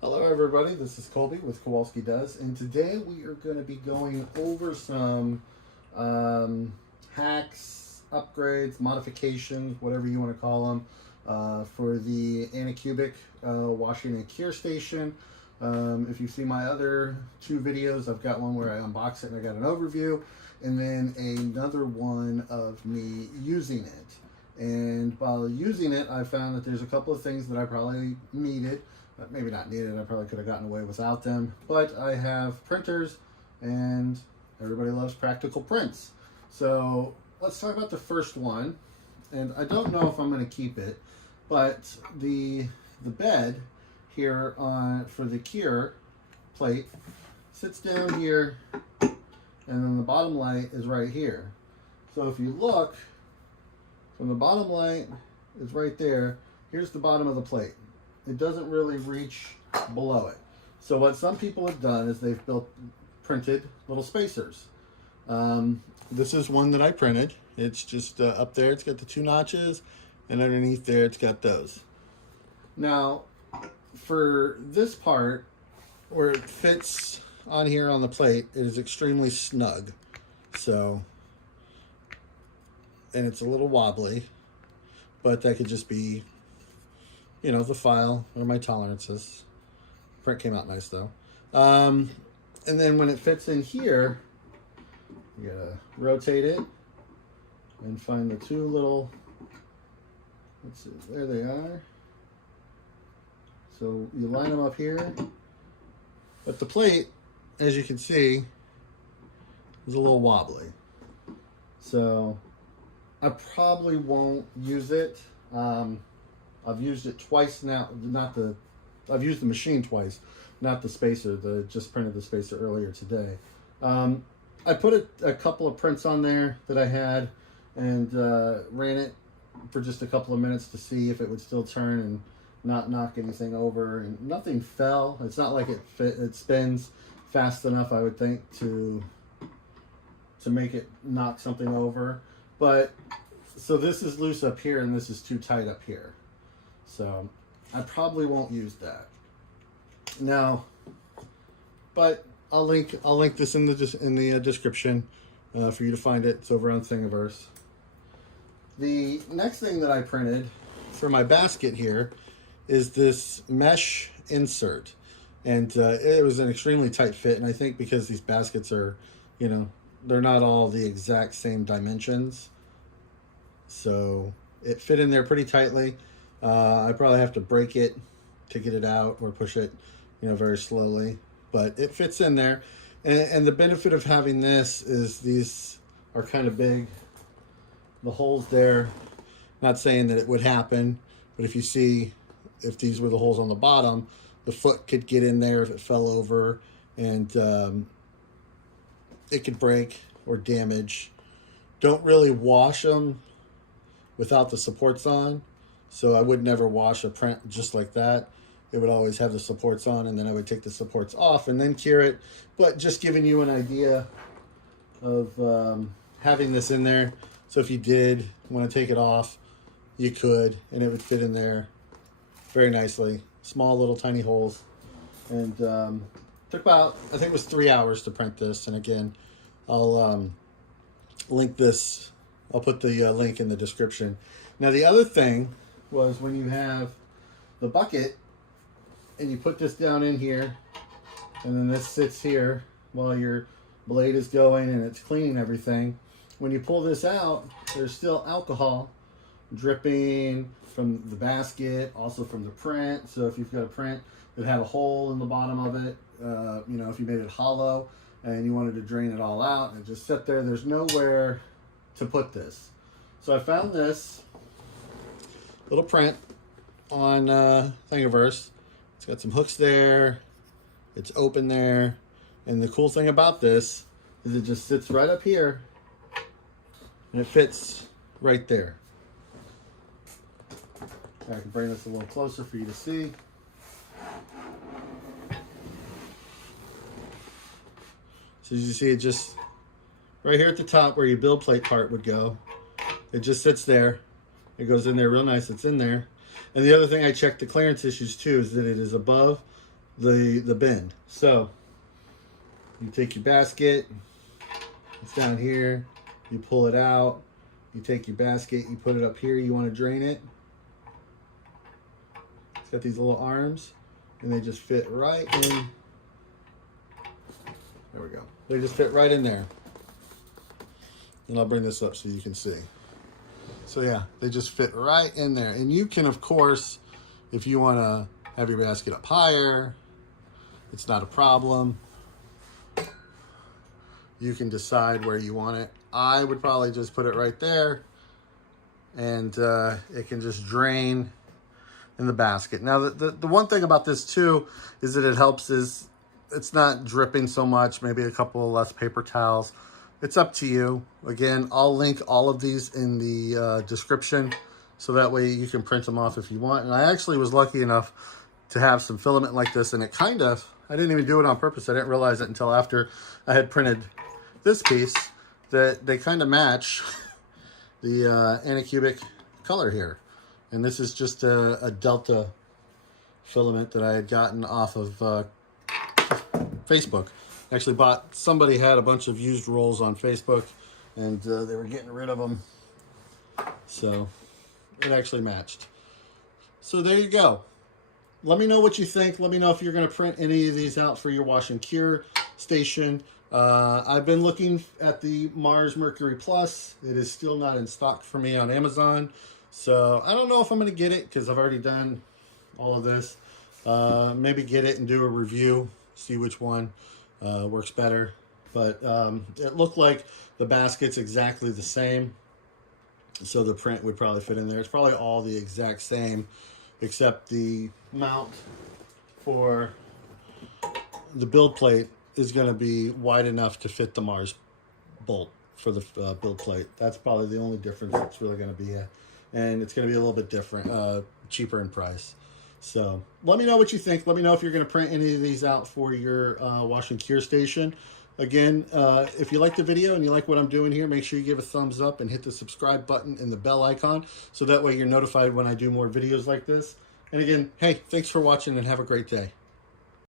Hello everybody, this is Colby with Kowalski Does, and today we are going to be going over some hacks, upgrades, modifications, whatever you want to call them, for the Anycubic washing and cure station. If you see my other two videos, I've got one where I unbox it and I got an overview, and then another one of me using it. And while using it, I found that there's a couple of things that I probably needed. Maybe not needed, I probably could have gotten away without them. But I have printers, and everybody loves practical prints. So let's talk about the first one. And I don't know if I'm going to keep it, but the bed here for the cure plate sits down here, and then the bottom light is right here. So if you look, from the bottom light is right there, here's the bottom of the plate. It doesn't really reach below it. So what some people have done is they've printed little spacers. This is one that I printed. It's just up there, it's got the two notches, and underneath there it's got those. Now, for this part, where it fits on here on the plate, it is extremely snug. So, and it's a little wobbly, but that could just be, you know, the file or my tolerances. Print came out nice though. And then when it fits in here, you gotta rotate it and find the two little, let's see, there they are. So you line them up here. But the plate, as you can see, is a little wobbly. So I probably won't use it. I've used it twice now. I've used the machine twice, not the spacer. Just printed the spacer earlier today. I put a couple of prints on there that I had, and ran it for just a couple of minutes to see if it would still turn and not knock anything over. And nothing fell. It's not like it spins fast enough, I would think, to make it knock something over. But so this is loose up here, and this is too tight up here. So I probably won't use that now, but I'll link this in the description for you to find it. It's over on Thingiverse. The next thing that I printed for my basket here is this mesh insert, and it was an extremely tight fit. And I think because these baskets are, you know, they're not all the exact same dimensions, so it fit in there pretty tightly. I probably have to break it to get it out, or push it, you know, very slowly, but it fits in there. And the benefit of having this is these are kind of big. The holes there, not saying that it would happen, but if you see, if these were the holes on the bottom, the foot could get in there if it fell over, and it could break or damage. Don't really wash them without the supports on. So I would never wash a print just like that. It would always have the supports on, and then I would take the supports off and then cure it. But just giving you an idea of having this in there. So if you did want to take it off, you could, and it would fit in there very nicely. Small little tiny holes. And took about, I think it was 3 hours to print this. And again, I'll link this. I'll put the link in the description. Now the other thing was, when you have the bucket and you put this down in here, and then this sits here while your blade is going and it's cleaning everything, when you pull this out, there's still alcohol dripping from the basket, also from the print. So if you've got a print that had a hole in the bottom of it, you know, if you made it hollow and you wanted to drain it all out and just sit there, there's nowhere to put this. So I found this little print on Thingiverse. It's got some hooks there. It's open there. And the cool thing about this is it just sits right up here, and it fits right there. I can bring this a little closer for you to see. So as you see, it just right here at the top where your build plate part would go, it just sits there. It goes in there real nice. It's in there. And the other thing I checked the clearance issues too is that it is above the bin. So you take your basket, it's down here, you pull it out, you take your basket, you put it up here, you want to drain it. It's got these little arms, and they just fit right in. There we go. They just fit right in there. And I'll bring this up so you can see. So yeah, they just fit right in there. And you can, of course, if you want to have your basket up higher, it's not a problem. You can decide where you want it. I would probably just put it right there, and it can just drain in the basket. Now, the one thing about this too is that it helps is it's not dripping so much, maybe a couple of less paper towels. It's up to you. Again, I'll link all of these in the description, so that way you can print them off if you want. And I actually was lucky enough to have some filament like this, and it kind of, I didn't even do it on purpose. I didn't realize it until after I had printed this piece, that they kind of match the Anycubic color here. And this is just a Delta filament that I had gotten off of Facebook. Actually somebody had a bunch of used rolls on Facebook, and they were getting rid of them. So it actually matched. So there you go. Let me know what you think. Let me know if you're going to print any of these out for your Wash&Cure station. I've been looking at the Mars Mercury Plus. It is still not in stock for me on Amazon. So I don't know if I'm going to get it, because I've already done all of this. Maybe get it and do a review, see which one works better. But it looked like the basket's exactly the same, so the print would probably fit in there. It's probably all the exact same, except the mount for the build plate is going to be wide enough to fit the Mars bolt for the build plate. That's probably the only difference it's really going to be. And it's going to be a little bit different, cheaper in price. So let me know what you think. Let me know if you're going to print any of these out for your Wash&Cure station. Again, if you like the video and you like what I'm doing here, make sure you give a thumbs up and hit the subscribe button and the bell icon, so that way you're notified when I do more videos like this. And again, hey, thanks for watching and have a great day.